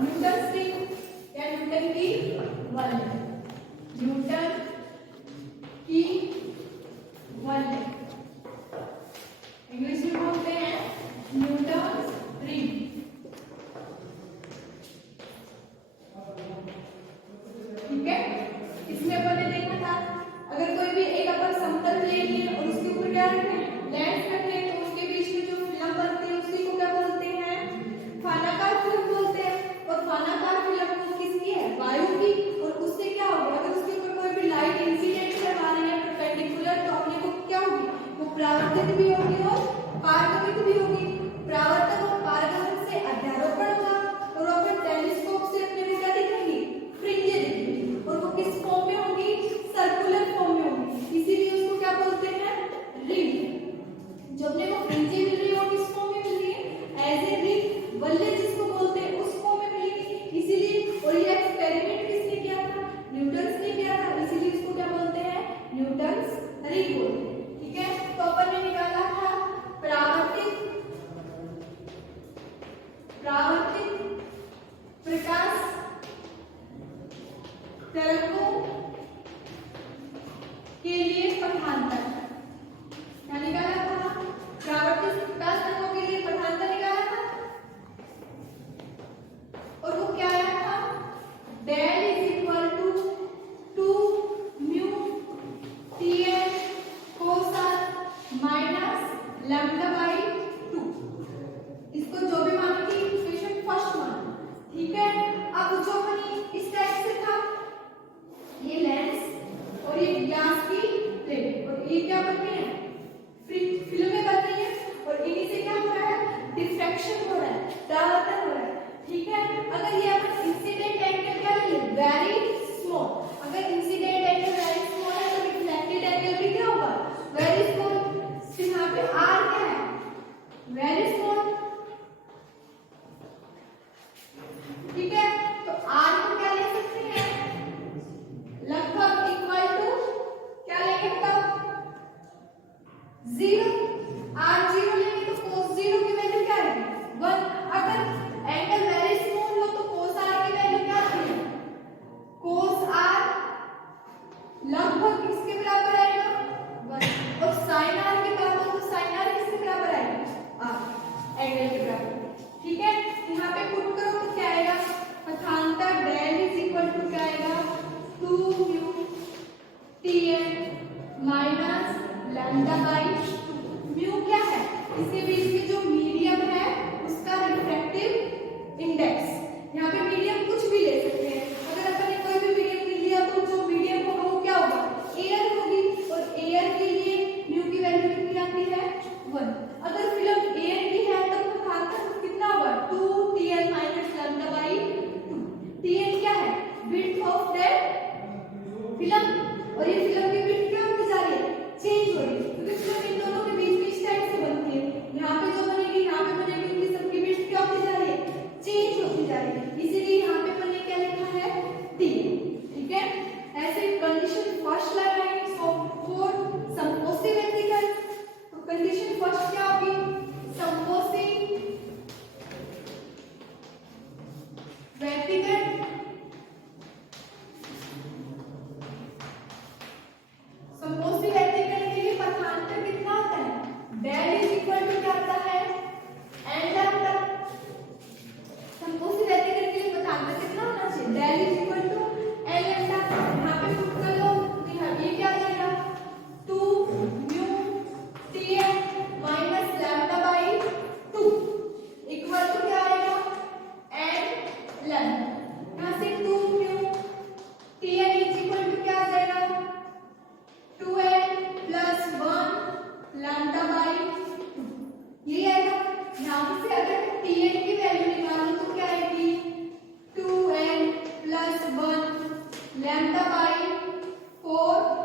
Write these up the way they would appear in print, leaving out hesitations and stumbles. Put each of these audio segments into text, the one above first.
Newton ring या Newton की वलय, न्यूटन की वलय, इंग्लिश में बोलते हैं न्यूटन रिंग। ठीक है, इसमें अपन ने देखा था अगर कोई भी एक अपन समतल ले लिए और उसके ऊपर क्या रखें, लेंस रखें, तो उसके बीच में जो फिल्म बनती है उसी को क्या बोलते हैं, फानाकार फिल्म बोलते हैं। और फानाकार फिल्म वो किसकी है, वायु की। और उससे क्या होगा, अगर उसके ऊपर कोई भी लाइट इंसिडेंट लगा रहे हैं परपेंडिकुलर, तो अपने को क्या होगी, वो परावर्तित भी होगी और पारगमित भी होगी। परावर्तन और पारगमन से अध्यारोपण होगा और अपन टेलीस्कोप से अपने को क्या दिखेंगी, फ्रिंजें दिखेंगी, और वो किस फॉर्म में होंगी, सर्कुलर फॉर्म में होंगी, इसीलिए उसको क्या बोलते हैं, रिंग। जो अपने को फ्रिंजें मिल रही है वो किस फॉर्म में मिल रही है, एज ए रिंग। वलय जिसको बोलते हैं उस फॉर्म में मिलेगी, इसीलिए। और ये एक्सपेरिमेंट किसने किया था, न्यूटन ने किया था, इसीलिए इसको क्या बोलते हैं, न्यूटन रिंग बोलते हैं। ठीक है, तो अपन ने निकाला था परावर्तित प्रकाश तरंगों के लिए पथांतर, क्या निकाला था, परावर्तित प्रकाश तरंगों के लिए पथांतर निकाला था। और वो क्या आया था, del is equal to 2 mu Tn cos r minus lambda by 2। इसको जो भी मानो कि इक्वेशन फर्स्ट मानो। ठीक है, अब जो अपनी इस टाइप से था, ये लेंस और ये ग्लास की प्लेट, और ये क्या बन रही है, फिल्में बन रही है, और इन्हीं से क्या हो रहा है, डिफ्रैक्शन हो रहा है, परावर्तन हो रहा है। ठीक है, अगर ये अपन इंसिडेंट एंगल क्या लेंगे, वेरी स्मॉल, अगर इंसिडेंट एंगल वेरी स्मॉल है तो रिफ्लेक्टेड एंगल भी क्या होगा, वेरी स्मॉल। तो यहाँ पे r क्या है, वेरी स्मॉल। ठीक है, तो r को क्या ले सकते हैं, लगभग इक्वल टू क्या लेंगे, तब 0, r 0 लेंगे तो cos 0 की वैल्यू क्या है, 1। अगर एंगल वेरी स्मॉल हो तो cos r की वैल्यू क्या आती है, cos r लगभग किसके बराबर आएगा, 1। और sin r की बात हो तो sin r किसके बराबर आएगा, r एंगल के बराबर। ठीक है, यहाँ पे पुट करो तो क्या आएगा, पथांतर डेल इज इक्वल टू क्या आएगा, 2 mu Tn minus lambda by 2। Mu क्या है, इसके बीच में जो मीडियम है उसका रिफ्रैक्टिव इंडेक्स। यहाँ पे मीडियम कुछ भी ले सकते हैं, अगर अपन ने कोई भी मीडियम लिया तो जो मीडियम होगा वो क्या होगा, एयर होगी, और एयर के लिए म्यू की वैल्यू कितनी आती है, 1। अगर फिल्म एयर की है तब पथांतर कितना होगा, 2 Tn minus lambda by 2। Tn क्या है, विड्थ ऑफ दैट फिल्म, और ये फिल्म की विड्थ क्या होती जा रही है, चेंज हो रही है, क्योंकि फिल्म इन दोनों के बीच में इस टाइप से बनती है, यहाँ पे जो बनेगी यहाँ पे बनेगी, उनकी सबकी विड्थ क्या होती जा रही है, चेंज होती जा रही है, इसीलिए यहाँ पे मैंने क्या लिखा है, T। ठीक है, ऐसे कंडीशन फर्स्ट लगाएंगे फॉर संपोषी व्यतिकरण। तो कंडीशन फर्स्ट क्या होगी, संपोषी व्यतिकरण, संपोषी व्यतिकरण के लिए पथांतर कितना होता है, डेल इज इक्वल टू क्या आता है, एन लैम्डा। संपोषी व्यतिकरण के लिए पथांतर कितना होना चाहिए, del is equal to n lambda. यहाँ पे पुट कर लो, ये क्या आ जाएगा, 2 mu Tn minus lambda by 2 equal to क्या आएगा, एन लैम्डा। यहाँ से 2 mu Tn is equal to क्या आ जाएगा, 2n प्लस 1 लैम्डा बाई 2, ये आएगा। यहाँ से अगर Tn की वैल्यू निकालो तो क्या आएगी, 2n प्लस 1 लैम्डा बाई 4।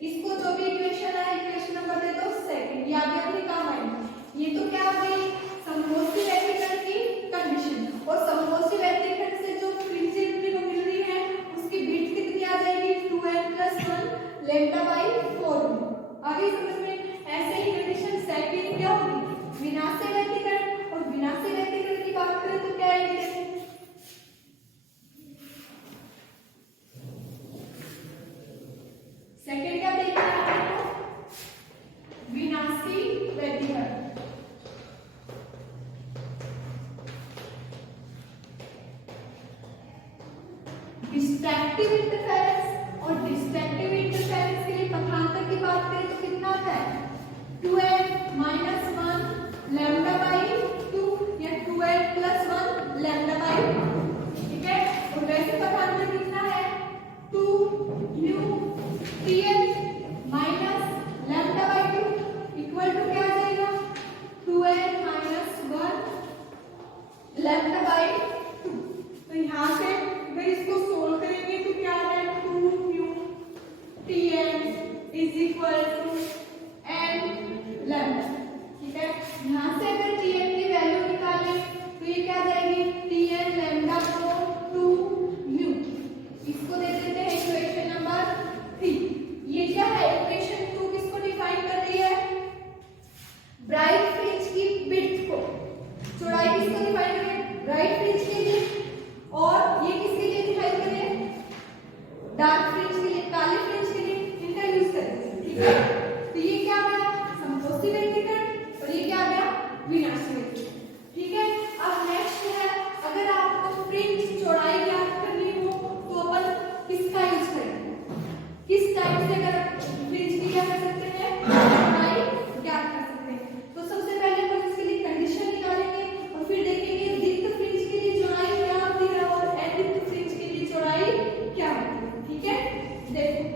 इसको जो भी इक्वेशन है, इक्वेशन नंबर दे दो सेकंड, ये आगे अपने काम आएगी। ये तो क्या हो गई, समकोष्ठी व्यतिकरण की कंडीशन, और समकोष्ठी व्यतिकरण से जो फ्रिंजें अपने को मिल रही है उसकी विड्थ कितनी आ जाएगी, 2n प्लस 1 लैम्डा बाई 4। आगे समझ में, ऐसे ही कंडीशन सेकंड क्या होगी, विनाशी व्यतिकरण, और विनाशी डिस्ट्रक्टिव इंटरफेरेंस, और डिस्ट्रक्टिव इंटरफेरेंस के लिए पथांतर की बात करें तो कितना आता है 2n माइनस 1 लैम्डा बाई 2 या 2n प्लस 1 लैम्डा बाई, ठीक है। और वैसे पथांतर कितना है 2 mu tn minus lambda by 2 equal to क्या आ जाएगा 2n माइनस 1 लैम्डा बाई 2। तो यहाँ से अगर इसको सोल्व करेंगे तो क्या आ रहा है 2 mu tn is equal to n lambda, ठीक है। यहाँ से अगर tn की वैल्यू निकालें तो ये क्या आ जाएगी tn लैम्डा को 2 न्यू, इसको दे देते हैं इक्वेशन नंबर 3। ये क्या है इक्वेशन 2 किसको डिफाइन कर रही है ब्राइट फ्रिंज की विड्थ को, चौड़ाई किसको डिफाइन कर रही है ब्राइट फ्रिंज के लिए, और ये किसके लिए डिफाइन कर रही है डार्क फ्रिंज के लिए, काली फ्रिंज के लिए, इनका यूज करेंगे, ठीक है। तो ये क्या आ गया समकोष्ठी व्यक्तीकरण और ये क्या आ गया विनाशी व्यक्तीकरण, ठीक है। अब नेक्स्ट है अगर आपको फ्रिंज चौड़ाई ज्ञात करनी हो तो अपन किसका यूज करेंगे, किस टाइप से अगर फ्रिंज की क्या कर सकते हैं चौड़ाई ज्ञात कर सकते हैं। तो सबसे पहले अपन इसके लिए कंडीशन निकालेंगे और फिर देखेंगे दीप्त फ्रिंज के लिए चौड़ाई क्या होती है और अदीप्त फ्रिंज के लिए चौड़ाई क्या होती है, ठीक है। देखो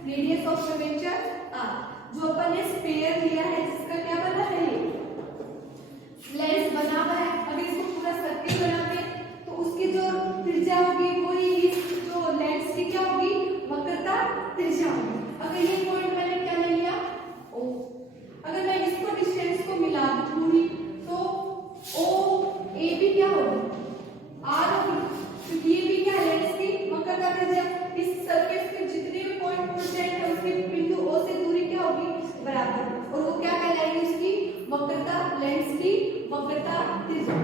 रेडियस ऑफ कर्वेचर r, जो अपन ने स्फीयर लिया है जिसका क्या बना है लेंस बना हुआ है। अगर इसको पूरा सर्किल बनाते हैं तो उसकी जो त्रिज्या होगी वो इस जो लेंस की क्या होगी वक्रता त्रिज्या होगी। अगर ये पॉइंट मैंने क्या ले लिया o, अगर मैं इसको डिस्टेंस को मिला दूं पूरी तो o a भी क्या होगी r होगी, क्योंकि ये भी क्या लेंस की वक्रता त्रिज्या। इस सरफेस पे जितने भी पॉइंट प्रेजेंट है उसके बिंदु O से दूरी क्या होगी बराबर, और वो क्या कहलाएगी उसकी वक्रता, लेंस की वक्रता त्रिज्या।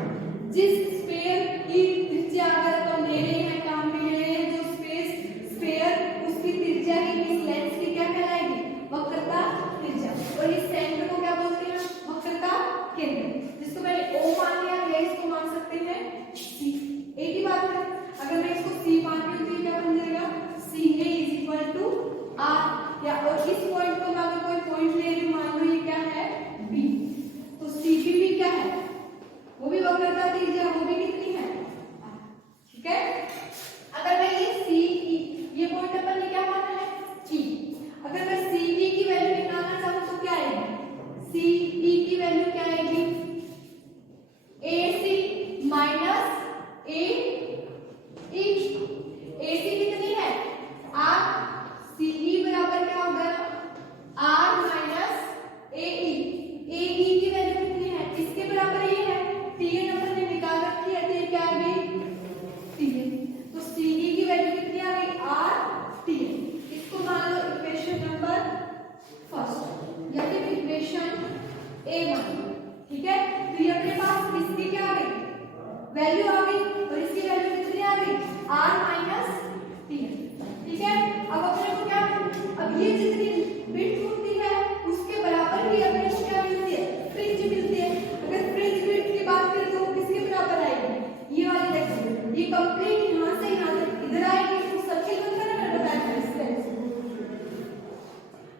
जिस स्फीयर की त्रिज्या अगर अपन ले रहे हैं काम में ले रहे हैं जो स्फीयर उसकी त्रिज्या ही इस लेंस की क्या कहलाएगी वक्रता त्रिज्या। और इस सेंटर को क्या बोलते हैं वक्रता केंद्र, जिसको मैंने O मान लिया या इसको मान सकते हैं C। एक ही बात है, अगर मैं इसको C मान रही हूं तो क्या बन जाएगा CA is equal to R, या और इस पॉइंट को मैं अगर कोई पॉइंट ले रही हूं मान लो ये क्या है B, तो CB भी क्या है वो भी वक्रता त्रिज्या, वो भी कितनी है R, ठीक है। अगर मैं ये CE ये पॉइंट अपन ने क्या माना है E, अगर मैं CE की वैल्यू निकालना चाहूं तो क्या आएगी CE की वैल्यू क्या आएगी AC माइनस AE। AC कितनी है R r माइनस टी। ठीक है, अब अपने को क्या, अब ये जितनी विड्थ होती है उसके बराबर ही अपने को क्या मिलती है, फ्रिंज मिलती है। अगर फ्रिंज विड्थ की बात करें तो वो किसके बराबर आएगी, ये वाली देखो, ये कंप्लीट यहाँ से यहाँ तक इधर आएगी, तो सर्किल बनता है ना, बताया था इस तरह से।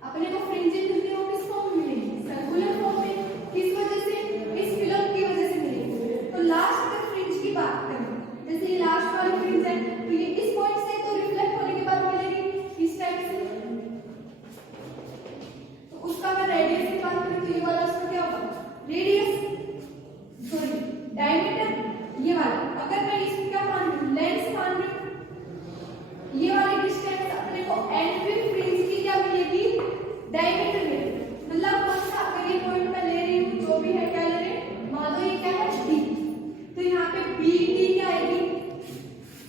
अपने को फ्रिंजेस मिलती है वो किस फॉर्म में मिलेगी, सर्कुलर फॉर्म में। किस वजह से, इस फिल्म की वजह से मिलेगी। तो लास्ट तक फ्रिंज की बात करें, जैसे ये लास्ट वाली फ्रिंज है तो ये इस पॉइंट से तो रिफ्लेक्ट होने के बाद मिलेगी इस टाइप से। तो उसका अगर रेडियस की बात करें तो ये वाला उसका क्या होगा, रेडियस, सॉरी डायमीटर। ये वाला अगर मैं इसको क्या मान लूं, लेंस मान लूं, ये वाली डिस्टेंस अपने को एंड पे फ्रिंज की क्या मिलेगी, डायमीटर में। मतलब कौन सा, अगर ये पॉइंट मैं ले रही हूँ, जो भी है क्या ले रहे हैं, मान लो ये क्या है डी, तो यहाँ पे बी डी क्या आएगी,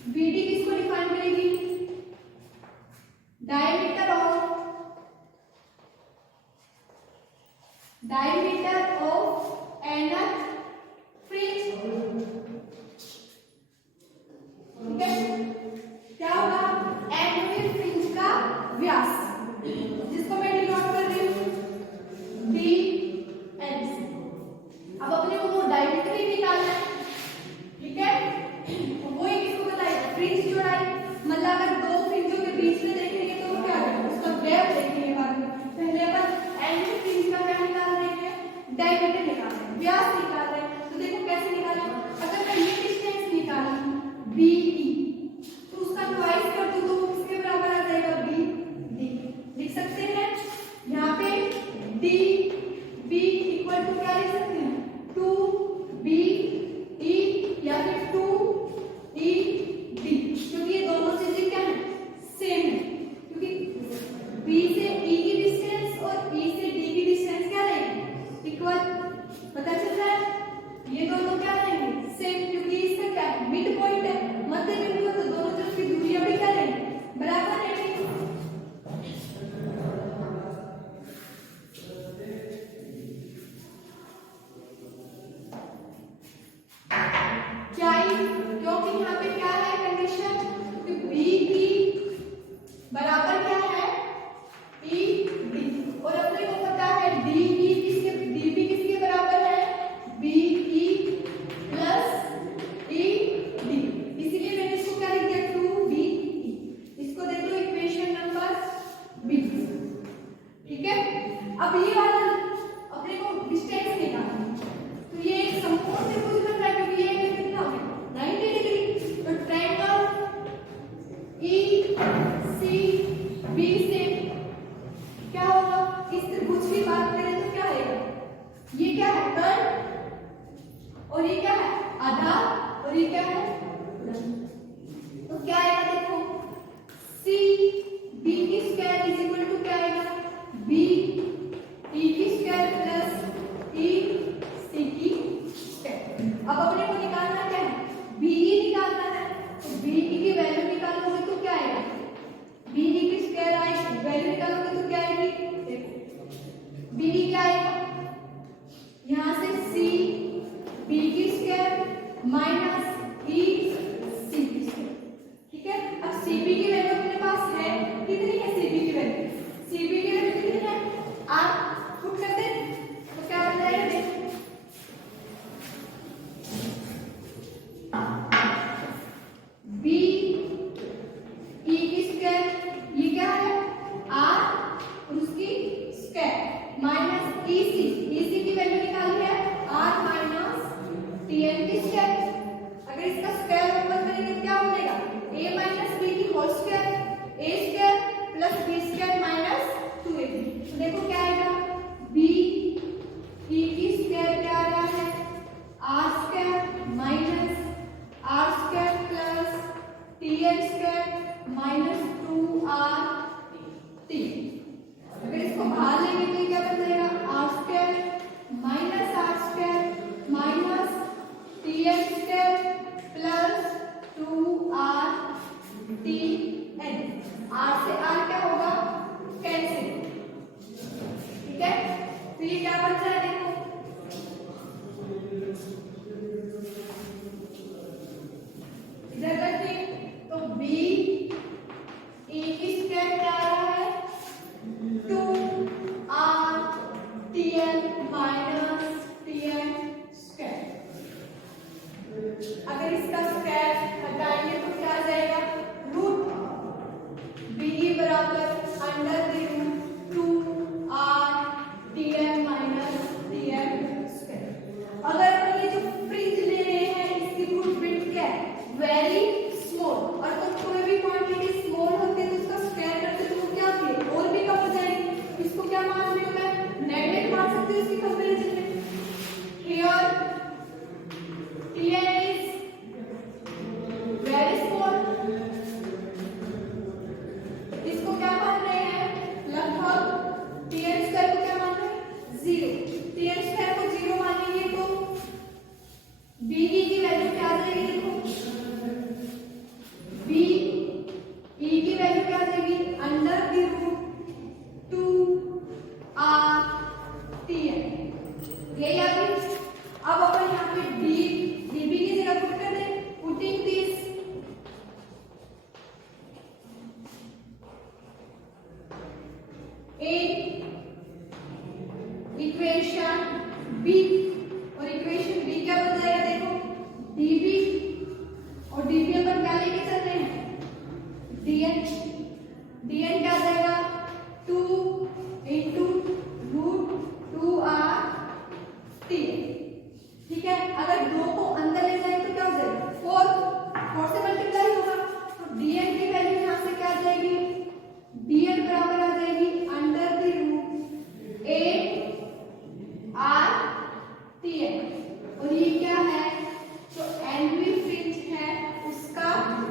बी डी किसको डिफाइन करेगी, डायमीटर ऑफ nth फ्रिंज। ठीक है, क्या होगा, nth फ्रिंज का व्यास, जिसको मैं डिनोट कर रही हूँ डी एन से। अब अपने को वो डायमीटर ही निकालना है। ठीक है, तो वो ही किसको बताएगा, फ्रिंज चौड़ाई। मतलब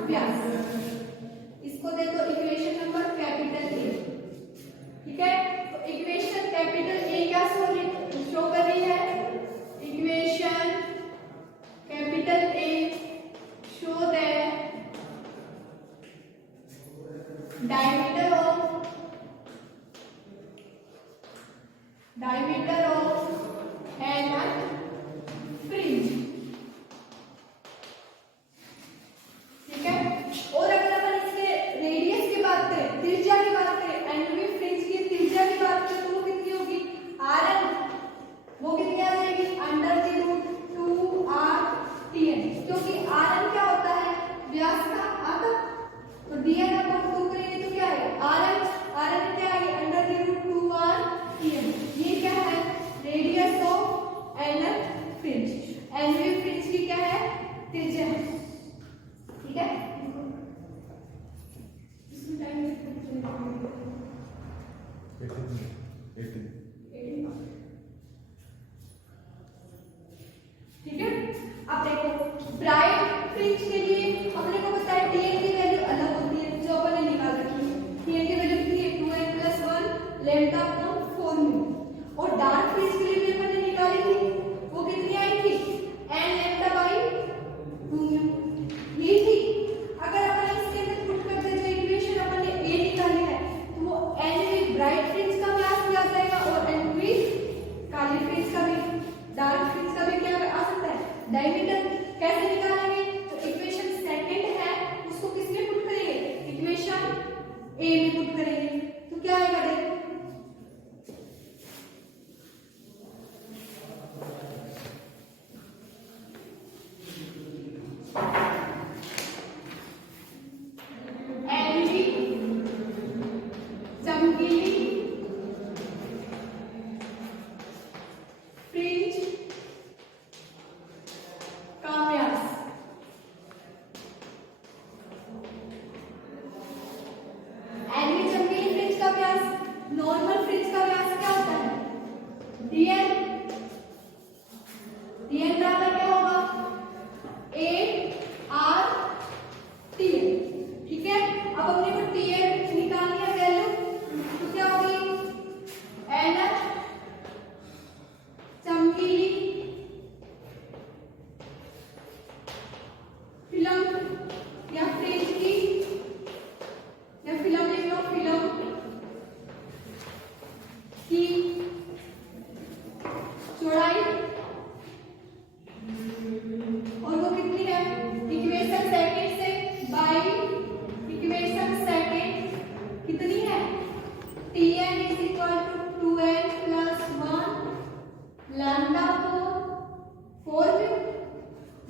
व्यास। इसको दे दो इक्वेशन नंबर कैपिटल ए, ठीक है। तो इक्वेशन कैपिटल ए क्या शो कर रही है, equation capital A show that diameter of an fringe, ठीक है। और अगर अपन इसके रेडियस की बात करें, त्रिज्या की बात करें, एनवी फ्रिंज की त्रिज्या की बात करें तो वो कितनी होगी, Rn वो कितनी आ जाएगी, √2RTn, क्योंकि Rn क्या होता है, व्यास का आधा, तो dn अपॉन 2 करेंगे तो क्या है, Rn क्या है, √2RTn। ये क्या है, radius of nth fringe, nth fringe की क्या है, त्रिज्या है, ठीक है। इसमें टाइम ठीक है। अब देखो ब्राइट फ्रिंज के लिए अपने को पता है Tn की वैल्यू अलग होती है, जो अपन ने निकाल रखी है। Tn की वैल्यू कितनी है, 2n + 1 लैम्डा अपॉन 4 म्यू। और डार्क फ्रिंज के लिए भी अपन ने निकाली थी, वो कितनी आई थी, n λ/2 म्यू, ये थी। अगर अपन इसके अंदर पुट करते जो इक्वेशन अपन ने a निकाली है, तो वो n ब्राइट फ्रिंज का व्यास भी आ जाएगा और n काली फ्रिंज का भी, डार्क फ्रिंज का भी क्या आ सकता है, डायमीटर। कैसे निकालेंगे, तो इक्वेशन सेकंड है उसको किसमें पुट करेंगे, इक्वेशन ए में पुट करेंगे, तो क्या आएगा, देखो एनवी चमकीली फ्रिंज का व्यास, एनवी चमकीली फ्रिंज का व्यास, नॉर्मल फ्रिंज का व्यास क्या होता है, dn बराबर क्या होगा, ARTn, ठीक है। अब अपने को Tn निकालनी है वैल्यू, तो क्या होगी, एन चमकीली फिल्म या फ्रिंज की, या फिल्म लिख लो, फिल्म की चौड़ाई, और वो कितनी है, इक्वेशन सेकंड से बाय इक्वेशन सेकंड कितनी है, Tn = 2n + 1 लैम्डा 4 म्यू।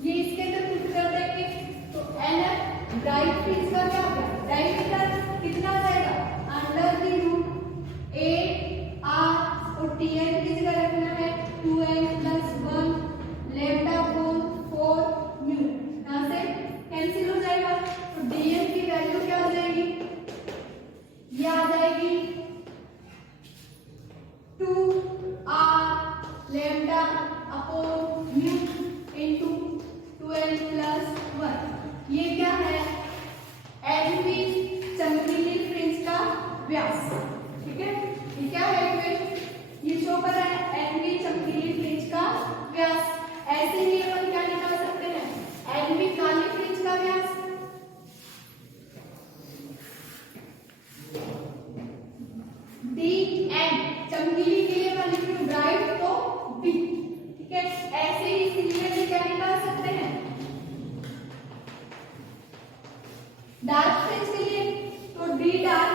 ये इसके अंदर पुट कर देंगे तो n ब्राइट फ्रिंज का क्या होगा, डायमीटर कितना आ जाएगा, √8R और Tn की जगह रखना है 2n + 1 लैम्डा 4 म्यू। यहाँ से कैंसिल हो जाएगा, तो Dn की वैल्यू क्या आ जाएगी, ये आ जाएगी 2R lambda upon mu into 2n + 1। ये क्या है, एनवी चमकीली फ्रिंज का व्यास, ठीक है। ये क्या है इक्वेशन, ये शो कर रहा है एनवी चमकीली फ्रिंज का व्यास। ऐसे ही अपन क्या निकाल सकते हैं, एनवी काली फ्रिंज का व्यास, Dn चमकीली के लिए मैं लिख रही हूँ ब्राइट तो B, ठीक है। ऐसे ही सिमिलरली क्या निकाल सकते हैं, डार्क फ्रिंज के लिए तो D डार्क